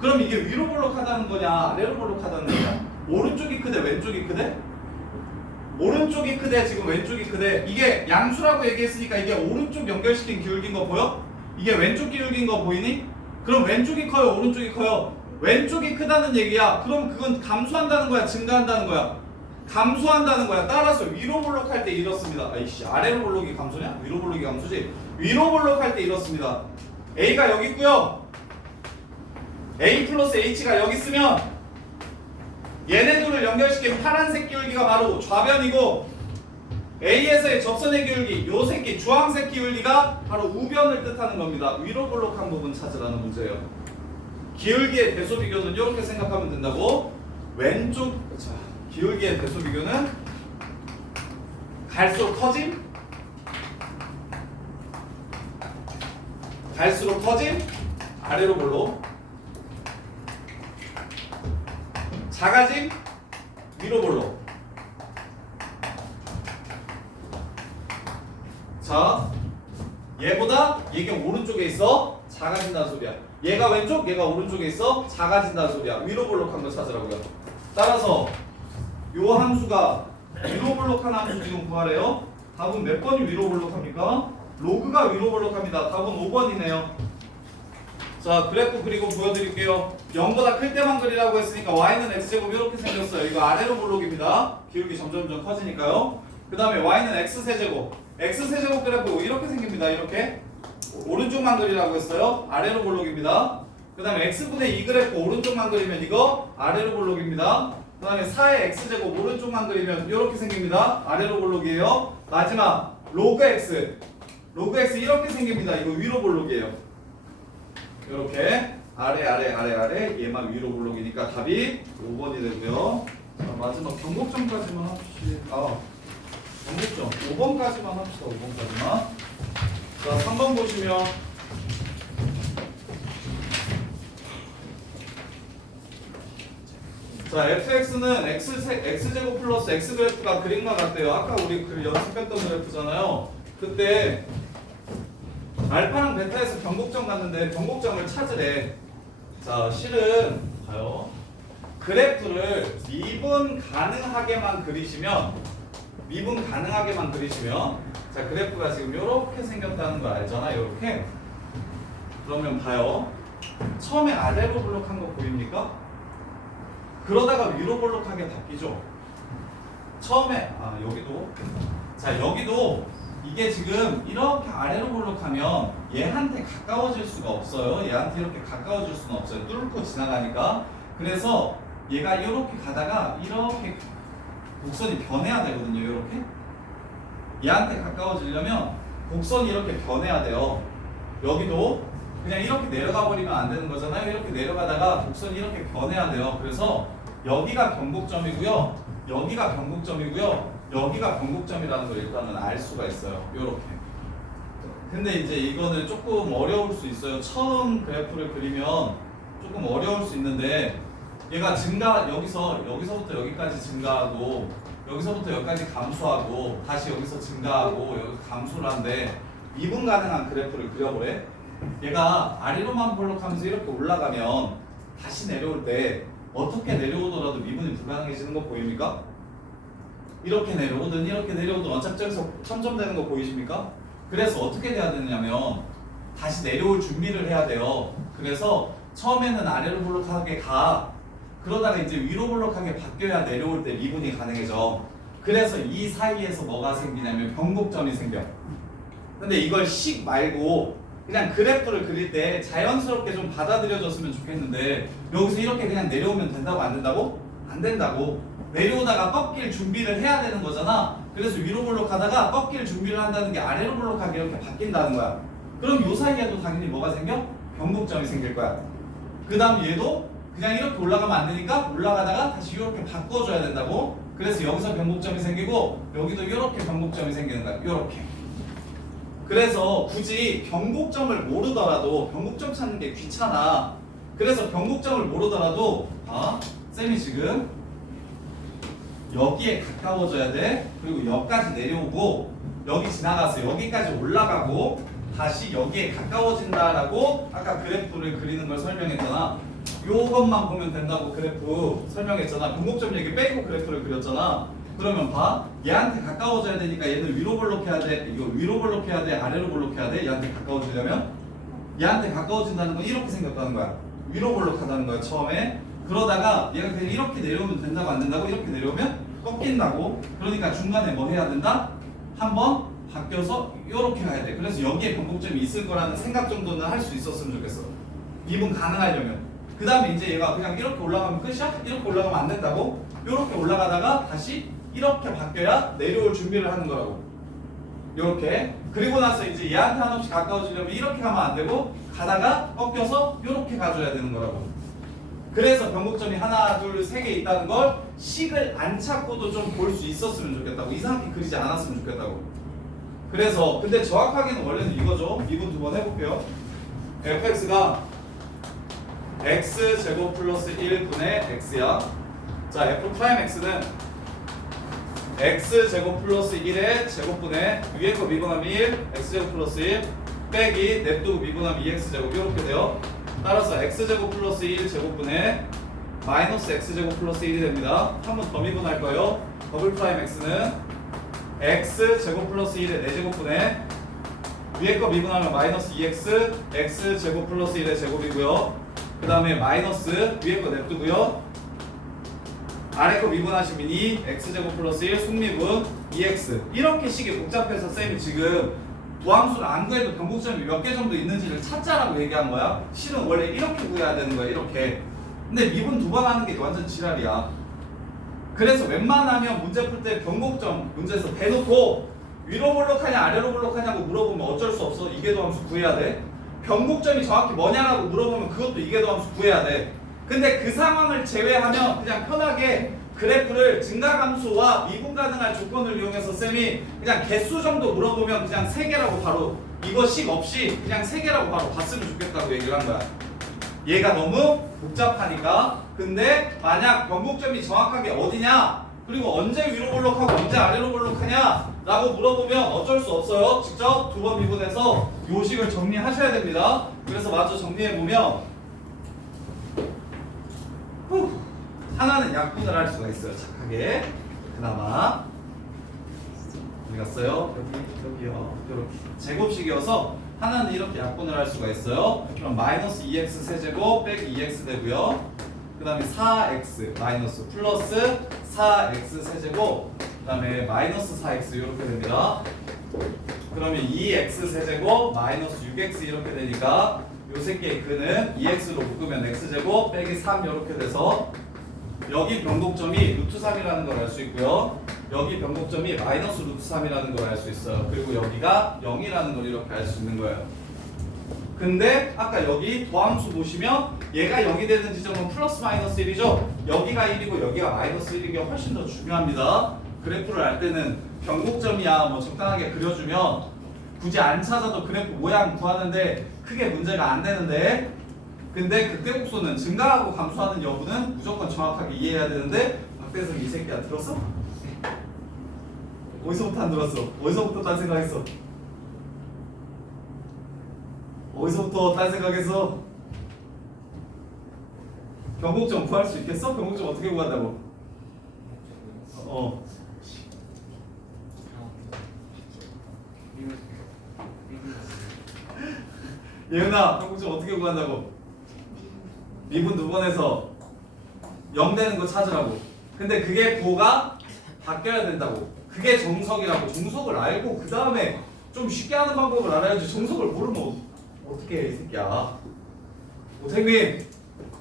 그럼 이게 위로 볼록하다는 거냐 아래로 볼록하다는 거냐? 오른쪽이 크대 왼쪽이 크대? 오른쪽이 크대 지금 왼쪽이 크대. 이게 양수라고 얘기했으니까 이게 오른쪽 연결시킨 기울기인 거 보여? 이게 왼쪽 기울기인 거 보이니? 그럼 왼쪽이 커요 오른쪽이 커요? 왼쪽이 크다는 얘기야. 그럼 그건 감소한다는 거야 증가한다는 거야? 감소한다는 거야. 따라서 위로 볼록할 때 이렇습니다. 아이씨, 아래로 볼록이 감소냐? 위로 볼록이 감소지? 위로 볼록할 때 이렇습니다. A가 여기 있고요, A 플러스 H가 여기 있으면 얘네 둘을 연결시킨 파란색 기울기가 바로 좌변이고 A에서의 접선의 기울기, 요 새끼 주황색 기울기가 바로 우변을 뜻하는 겁니다. 위로 볼록한 부분 찾으라는 문제예요. 기울기의 대소 비교는 이렇게 생각하면 된다고. 왼쪽 자, 기울기의 대소 비교는 갈수록 커짐, 갈수록 커짐, 아래로 볼록, 작아짐, 위로 볼록. 자, 얘보다 얘가 오른쪽에 있어 작아진다는 소리야. 얘가 왼쪽, 얘가 오른쪽에 있어 작아진다는 소리야. 위로 볼록한 거 찾으라고요. 따라서 요 함수가 위로 볼록한 함수 지금 구하래요. 답은 몇 번이 위로 볼록합니까? 로그가 위로 볼록합니다. 답은 5번이네요. 자, 그래프 그리고 보여드릴게요. 0보다 클 때만 그리라고 했으니까 y는 x제곱 이렇게 생겼어요. 이거 아래로 볼록입니다. 기울기 점점 커지니까요. 그 다음에 y는 x세제곱. x세제곱 그래프 이렇게 생깁니다. 이렇게 오른쪽만 그리라고 했어요. 아래로 볼록입니다. 그 다음에 x분의 2 그래프 오른쪽만 그리면 이거 아래로 볼록입니다. 그 다음에 4의 x제곱 오른쪽만 그리면 이렇게 생깁니다. 아래로 볼록이에요. 마지막 로그 x 이렇게 생깁니다. 이거 위로 볼록이에요. 이렇게 아래 얘만 위로 볼록이니까 답이 5번이 되고요. 자, 마지막 경곡점까지만 합시다. 경곡점 5번까지만 합시다. 5번까지만. 자, 3번 보시면 자, fx는 x제곱 플러스 x그래프가 그림과 같대요. 아까 우리 그 연습했던 그래프잖아요. 그때 알파랑 베타에서 경곡점 갔는데 경곡점을 찾으래. 자, 실은 봐요. 그래프를 미분 가능하게만 그리시면 자, 그래프가 지금 이렇게 생겼다는 거 알잖아. 이렇게. 그러면 봐요. 처음에 아래로 볼록한 거 보입니까? 그러다가 위로 볼록하게 바뀌죠. 처음에 여기도 이게 지금 이렇게 아래로 볼록하면 얘한테 가까워질 수가 없어요. 얘한테 이렇게 가까워질 수는 없어요. 뚫고 지나가니까. 그래서 얘가 이렇게 가다가 이렇게 곡선이 변해야 되거든요. 이렇게 얘한테 가까워지려면 곡선이 이렇게 변해야 돼요. 여기도 그냥 이렇게 내려가 버리면 안 되는 거잖아요. 이렇게 내려가다가 곡선이 이렇게 변해야 돼요. 그래서 여기가 경곡점이고요. 여기가 경곡점이라는 걸 일단은 알 수가 있어요. 요렇게. 근데 이제 이거는 조금 어려울 수 있어요. 처음 그래프를 그리면 조금 어려울 수 있는데 얘가 여기서부터 여기까지 증가하고 여기서부터 여기까지 감소하고 다시 여기서 증가하고 여기 감소를 한데 미분 가능한 그래프를 그려보래. 얘가 아래로만 볼록하면서 이렇게 올라가면 다시 내려올 때 어떻게 내려오더라도 미분이 불가능해지는 거 보입니까? 이렇게 내려오든 어차피 저기서 첨점되는 거 보이십니까? 그래서 어떻게 돼야 되냐면 다시 내려올 준비를 해야 돼요. 그래서 처음에는 아래로 볼록하게 가. 그러다가 이제 위로 볼록하게 바뀌어야 내려올 때 미분이 가능해져. 그래서 이 사이에서 뭐가 생기냐면 경곡점이 생겨. 근데 이걸 식 말고 그냥 그래프를 그릴 때 자연스럽게 좀 받아들여졌으면 좋겠는데 여기서 이렇게 그냥 내려오면 된다고 안 된다고? 안 된다고. 내려오다가 꺾일 준비를 해야 되는 거잖아. 그래서 위로 볼록하다가 꺾일 준비를 한다는 게 아래로 볼록하게 이렇게 바뀐다는 거야. 그럼 요 사이에도 당연히 뭐가 생겨? 경곡점이 생길 거야. 그 다음 얘도 그냥 이렇게 올라가면 안 되니까 올라가다가 다시 이렇게 바꿔줘야 된다고. 그래서 여기서 경곡점이 생기고 여기도 이렇게 경곡점이 생기는 거야. 이렇게. 그래서 굳이 경곡점을 모르더라도 경곡점 찾는 게 귀찮아. 그래서 경곡점을 모르더라도 쌤이 지금 여기에 가까워져야 돼. 그리고 여기까지 내려오고 여기 지나가서 여기까지 올라가고 다시 여기에 가까워진다라고 아까 그래프를 그리는 걸 설명했잖아. 요것만 보면 된다고 그래프 설명했잖아. 경곡점 얘기 빼고 그래프를 그렸잖아. 그러면 봐. 얘한테 가까워져야 되니까 얘는 위로 볼록해야 돼. 이거 위로 볼록해야 돼. 아래로 볼록해야 돼. 얘한테 가까워지려면 얘한테 가까워진다는 건 이렇게 생겼다는 거야. 위로 볼록하다는 거야 처음에. 그러다가 얘가 그냥 이렇게 내려오면 된다고 안 된다고? 이렇게 내려오면 꺾인다고. 그러니까 중간에 뭐 해야 된다? 한번 바뀌어서 이렇게 가야 돼. 그래서 여기에 경곡점이 있을 거라는 생각 정도는 할 수 있었으면 좋겠어. 미분 가능하려면. 그 다음에 이제 얘가 그냥 이렇게 올라가면 끝이야? 이렇게 올라가면 안 된다고? 이렇게 올라가다가 다시 이렇게 바뀌어야 내려올 준비를 하는 거라고. 이렇게. 그리고 나서 이제 얘한테 한없이 가까워지려면 이렇게 가면 안 되고 가다가 꺾여서 이렇게 가줘야 되는 거라고. 그래서 변곡점이 하나, 둘, 세 개 있다는 걸 식을 안 찾고도 좀 볼 수 있었으면 좋겠다고. 이상하게 그리지 않았으면 좋겠다고. 그래서 근데 정확하게는 원래는 이거죠. 미분 두 번 해볼게요. fx가 x제곱 플러스 1분의 x야. 자, f'x는 x제곱 플러스 1의 제곱분의 위에 거 미분하면 1, x제곱 플러스 1 빼기 냅두고 미분하면 2x제곱 이렇게 돼요. 따라서 x제곱 플러스 1 제곱분의 마이너스 x제곱 플러스 1이 됩니다. 한 번 더 미분할 거예요. 더블 프라임 x는 x제곱 플러스 1의 4제곱분의 위에 거 미분하면 마이너스 2x x제곱 플러스 1의 제곱이고요. 그 다음에 마이너스 위에 거 냅두고요. 아래 거 미분하시면 2 x제곱 플러스 1 속미분 2x 이렇게 식이 복잡해서 쌤이 지금 도함수를 안 구해도 변곡점이 몇 개 정도 있는지를 찾자라고 얘기한 거야. 실은 원래 이렇게 구해야 되는 거야. 이렇게. 근데 미분 두 번 하는 게 완전 지랄이야. 그래서 웬만하면 문제 풀 때 변곡점 문제에서 대놓고 위로 볼록하냐 아래로 볼록하냐고 물어보면 어쩔 수 없어. 이계도함수 구해야 돼. 변곡점이 정확히 뭐냐라고 물어보면 그것도 이계도함수 구해야 돼. 근데 그 상황을 제외하면 그냥 편하게 그래프를 증가함수와 미분 가능할 조건을 이용해서 쌤이 그냥 개수 정도 물어보면 그냥 3개라고 바로 이거 식 없이 그냥 3개라고 바로 봤으면 좋겠다고 얘기를 한 거야. 얘가 너무 복잡하니까. 근데 만약 변곡점이 정확하게 어디냐 그리고 언제 위로 볼록하고 언제 아래로 볼록하냐 라고 물어보면 어쩔 수 없어요. 직접 두 번 미분해서 요 식을 정리하셔야 됩니다. 그래서 마저 정리해보면 하나는 약분을 할 수가 있어요. 착하게. 그나마 어디 갔어요? 여기요. 이렇게 제곱식이어서 하나는 이렇게 약분을 할 수가 있어요. 그럼 마이너스 2x 세제곱 빼기 2x 되고요. 그 다음에 4x 마이너스 플러스 4x 세제곱 그 다음에 마이너스 4x 이렇게 됩니다. 그러면 2x 세제곱 마이너스 6x 이렇게 되니까 요 새끼의 근은 2x로 묶으면 x제곱 빼기 3 이렇게 돼서 여기 변곡점이 루트 3이라는 걸 알 수 있고요. 여기 변곡점이 마이너스 루트 3이라는 걸 알 수 있어요. 그리고 여기가 0이라는 걸 이렇게 알 수 있는 거예요. 근데 아까 여기 도함수 보시면 얘가 0이 되는 지점은 플러스 마이너스 1이죠. 여기가 1이고 여기가 마이너스 1인 게 훨씬 더 중요합니다. 그래프를 알 때는 변곡점이야 뭐 적당하게 그려주면 굳이 안 찾아도 그래프 모양 구하는데 크게 문제가 안 되는데 근데 극대곡소는 증가하고 감소하는 여부는 무조건 정확하게 이해해야 되는데 박대성이 이 새끼야 들었어? 어디서부터 안 들었어? 어디서부터 딴 생각했어? 어디서부터 딴 생각했어? 변곡점 구할 수 있겠어? 변곡점 어떻게 구한다고? 예은아 변곡점 어떻게 구한다고? 미분 두 번 해서 0 되는 거 찾으라고. 근데 그게 부호가 바뀌어야 된다고. 그게 정석이라고. 정석을 알고 그 다음에 좀 쉽게 하는 방법을 알아야지. 정석을 모르면 어떻게 해 이 새끼야. 오태민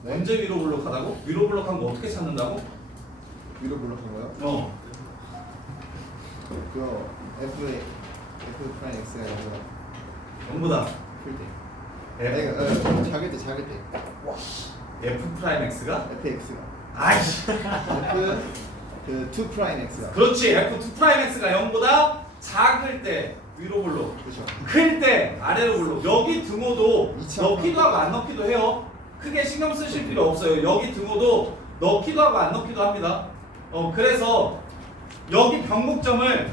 네? 언제 위로 블록하다고? 위로 블록한 거 어떻게 찾는다고? 위로 블록한 거요? 그 F 프라임 X가 아니라 전부 다 풀 때. F, 작을 때. F 프라임 X가? FX가. 아이씨 F 그 2 프라임 X가. 그렇지. F2 프라임 X가 0보다 작을 때 위로 블록, 그렇죠. 클 때 아래로 블록. 여기 등호도 2000 넣기도 하고 안 넣기도 해요. 크게 신경 쓰실 필요 없어요. 여기 등호도 넣기도 하고 안 넣기도 합니다. 그래서 여기 변곡점을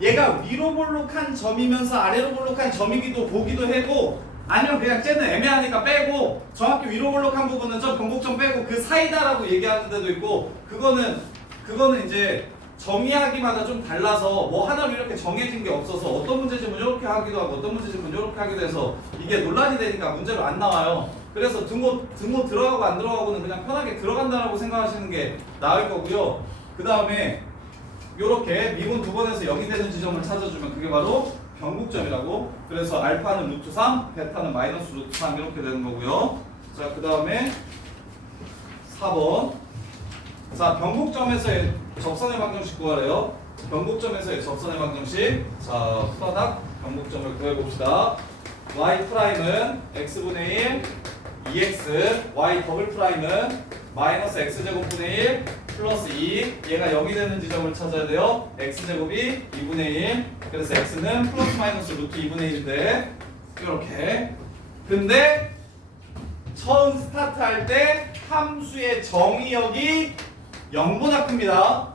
얘가 위로 볼록한 점이면서 아래로 볼록한 점이기도 보기도 하고 아니면 그냥 쟤는 애매하니까 빼고 정확히 위로 볼록한 부분은 저 변곡점 빼고 그 사이다라고 얘기하는 데도 있고 그거는 이제 정의하기마다 좀 달라서 뭐 하나로 이렇게 정해진 게 없어서 어떤 문제집은 이렇게 하기도 하고 어떤 문제집은 이렇게 하기도 해서 이게 논란이 되니까 문제로 안 나와요. 그래서 등호 들어가고 안 들어가고는 그냥 편하게 들어간다라고 생각하시는 게 나을 거고요. 그 다음에 요렇게 미분 두 번 해서 0이 되는 지점을 찾아주면 그게 바로 변곡점이라고. 그래서 알파는 루트 3, 베타는 마이너스 루트 3 이렇게 되는 거고요. 자, 그 다음에 4번. 자, 변곡점에서의 접선의 방정식 구하래요. 변곡점에서의 접선의 방정식. 자, 후다닥 변곡점을 구해봅시다. y 프라임은 x분의 1 2x, y 더블 프라임은 마이너스 x제곱분의 1 플러스 2. 얘가 0이 되는 지점을 찾아야 돼요. x제곱이 2분의 1. 그래서 x는 플러스 마이너스 루트 2분의 1인데 이렇게. 근데 처음 스타트할 때 함수의 정의역이 0보다 큽니다.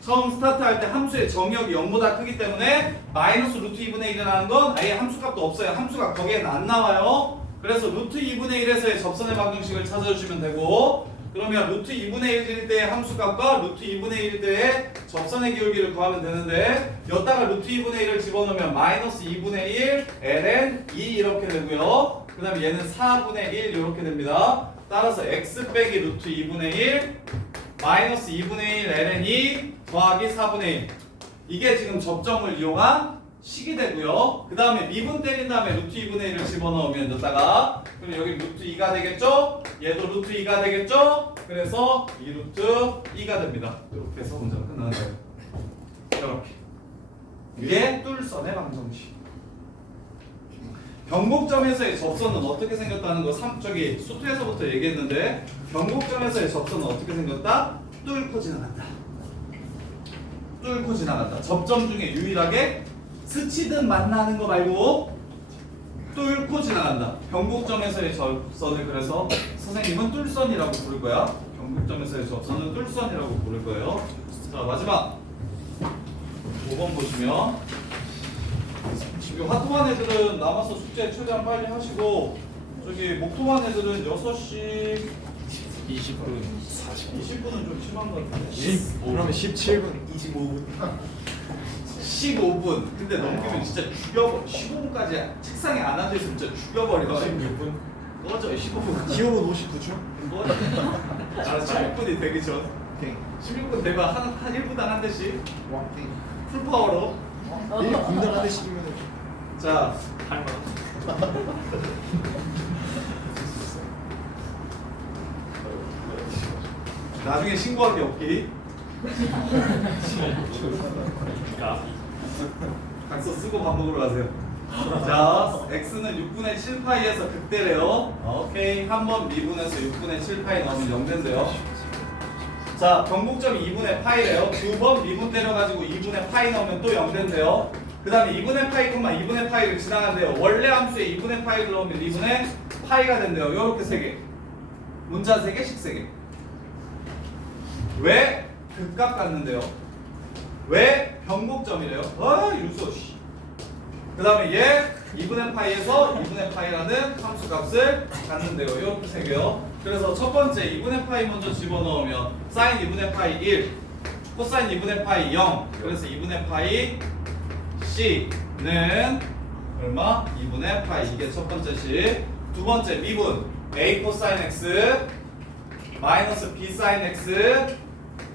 처음 스타트할 때 함수의 정의역이 0보다 크기 때문에 마이너스 루트 2분의 1이라는 건 아예 함수값도 없어요. 함수가 거기에는 안 나와요. 그래서 루트 2분의 1에서의 접선의 방정식을 찾아주시면 되고, 그러면 루트 2분의 1일 때의 함수값과 루트 2분의 1일 때의 접선의 기울기를 구하면 되는데, 여기다가 루트 2분의 1을 집어넣으면 마이너스 2분의 1 ln 2 이렇게 되고요. 그 다음에 얘는 4분의 1 이렇게 됩니다. 따라서 x 빼기 루트 2분의 1 마이너스 2분의 1 ln 2 더하기 4분의 1. 이게 지금 접점을 이용한 식이 되고요. 그 다음에 미분 때린 다음에 루트 2분의 1을 집어넣으면 여기다가, 그럼 여기 루트 2가 되겠죠? 얘도 루트 2가 되겠죠? 그래서 2 루트 2가 됩니다. 이렇게 해서 문제가 끝나는 거예요. 이렇게. 이게 뚫선의 방정식. 변곡점에서의 접선은 어떻게 생겼다는 거 저기 수투에서부터 얘기했는데, 변곡점에서의 접선은 어떻게 생겼다? 뚫고 지나간다. 뚫고 지나간다. 접점 중에 유일하게 스치듯 만나는 거 말고 뚫고 지나간다. 변곡점에서의 접선을 그래서 선생님은 뚫선이라고 부를 거야. 변곡점에서의 접선은 뚫선이라고 부를 거예요. 자, 마지막 5번 보시면, 지금 화통한 애들은 남아서 숙제 최대한 빨리 하시고, 저기 목통한 애들은 6시 20분 20분은 좀 심한 것 같은데. 15 그러면 17분 25분 15분. 근데 넘기면 진짜 죽여버려. 15분까지 책상에 안 앉아있으면 진짜 죽여버려. 16분 꺼져. 15분. 15분 59초? 꺼져. 알았어. 16분이 되기 전. 오케이. 16분 되면 한 1분당 한 대씩 오케이. 풀파워로. 1분 분당 한 대씩이면 자, 나중에 신고할 게 없기. 각서 쓰고 밥 먹으러 가세요. 자, x는 6분의 7파이에서 극대래요. 오케이. 한 번 미분해서 6분의 7파이 넣으면 0 된대요. 자, 변곡점이 2분의 파이래요. 두 번 미분 때려가지고 2분의 파이 넣으면 또 0 된대요. 그 다음에 2분의 파이, 2분의 파이를 지나간대요. 원래 함수에 2분의 파이를 넣으면 2분의 파이가 된대요. 요렇게 3개. 문자 3개씩 3개. 왜 극값 같는데요? 왜 변곡점이래요? 유수. 그 다음에 얘 2분의 파이에서 2분의 파이라는 함수값을 갖는데요. 이렇게 3개요. 그래서 첫 번째 2분의 파이 먼저 집어넣으면 사인 2분의 파이 1, 코사인 2분의 파이 0. 그래서 2분의 파이 C는 얼마? 2분의 파이. 이게 첫 번째 식. 두 번째 미분 A 코사인 X 마이너스 B 사인 X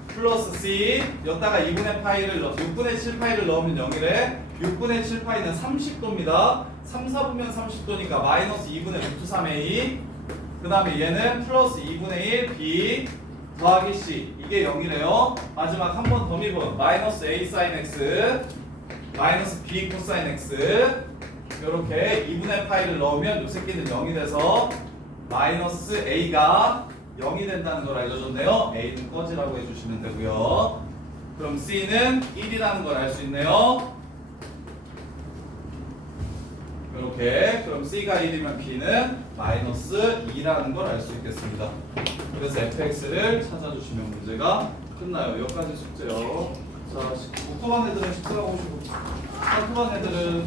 플러스 C. 여기다가 2분의 파이를 6분의 7파이를 넣으면 0이래. 6분의 7파이는 30도입니다. 3, 4분면 30도니까 마이너스 2분의 루트 3A. 그 다음에 얘는 플러스 2분의 1 B 더하기 C. 이게 0이래요. 마지막 한 번 더 미분 마이너스 A 사인 X 마이너스 B 코사인 X. 요렇게 2분의 파이를 넣으면 요 새끼는 0이 돼서 마이너스 A가 0이 된다는 걸 알려줬네요. A는 꺼지라고 해주시면 되고요. 그럼 C는 1이라는 걸 알 수 있네요. 이렇게. 그럼 C가 1이면 B는 마이너스 2라는 걸 알 수 있겠습니다. 그래서 fx를 찾아주시면 문제가 끝나요. 여기까지 숙제요. 자, 목토반 애들은 식사하고 오시고, 한토반 애들은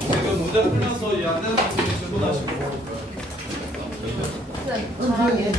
지금 문제 풀면서 이 안내는 질문하시고. 잘하게.